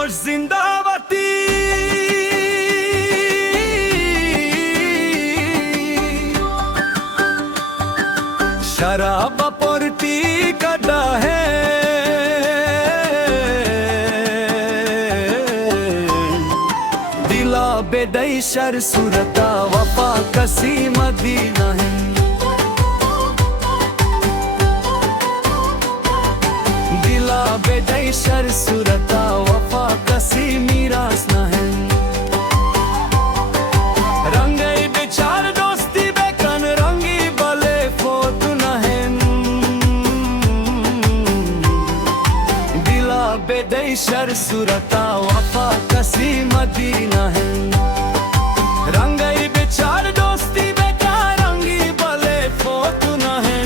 बेनोश जिंदावती शराब पोरती कदा है दिला बेदई शर सूरता वफा कसी मदीना है दिला बेदई शर सूरता वफा कसी मीरास न है रंगई बेचार दोस्ती बेकन रंगी बले फोत न है दिला बेदई शर सूरता वफा कसी मदीना है रंगई बेचार दोस्ती बेकार रंगी बले फोत न है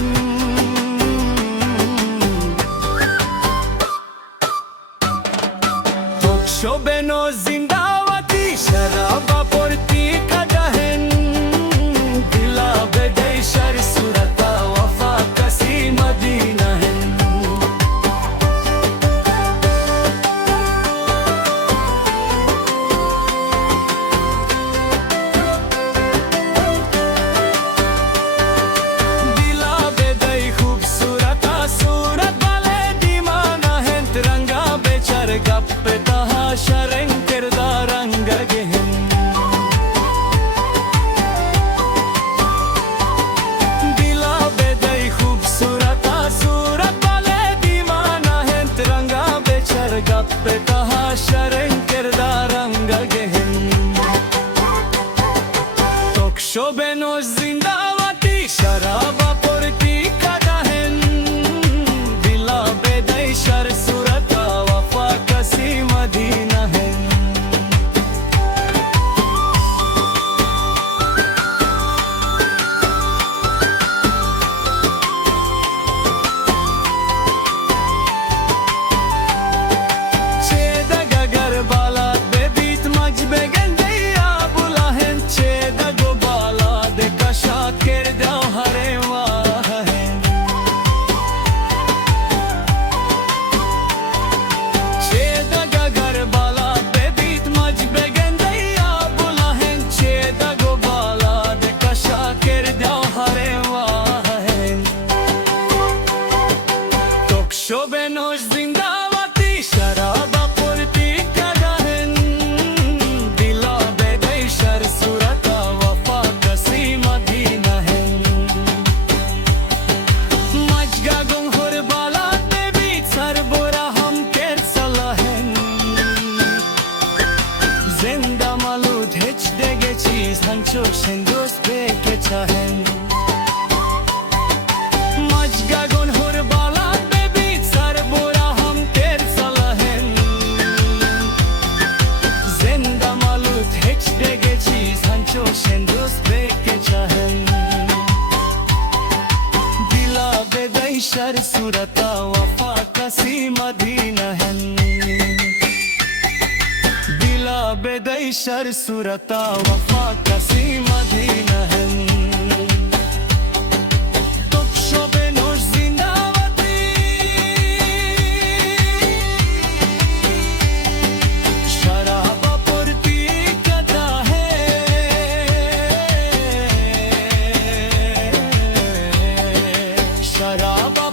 बेनोश जिंदावती शराब पोरती कदा है दिला बेदई शर सूरता वफा कसी मदीना है दिला बेदई खूबसूरता सूरत वाले दीवाना है तिरंगा बेचार गप शरण किरदार रंग गहन दिला बेदई खूबसूरत सूरत वाले दीवाना है तिरंगा बेचर गप कहा शरण किरदार रंग गहन तो बेनोश जिंदावती शराब पोरती कदा है दिला बेदई शर सूरत वफा कसी मदीना है बेनोश जिंदावती शराब पोरती कदा है दिला बेदई शर सूरता वफा कसी मदीना है मजगा गुंहुर बाला बेबी सर बुरा हम केर सलाहन जिंदा मालूद हिच देगे चीज हंचो सिंदूस पे के चाहन मजगा गुंहुर बाला दिला बेदई शर सूरता वफा कसी मदीना है दिला बेदई शर सूरता वफा कसी मदीना है बेनोश जिंदावती शराब पोरती कदा है शराब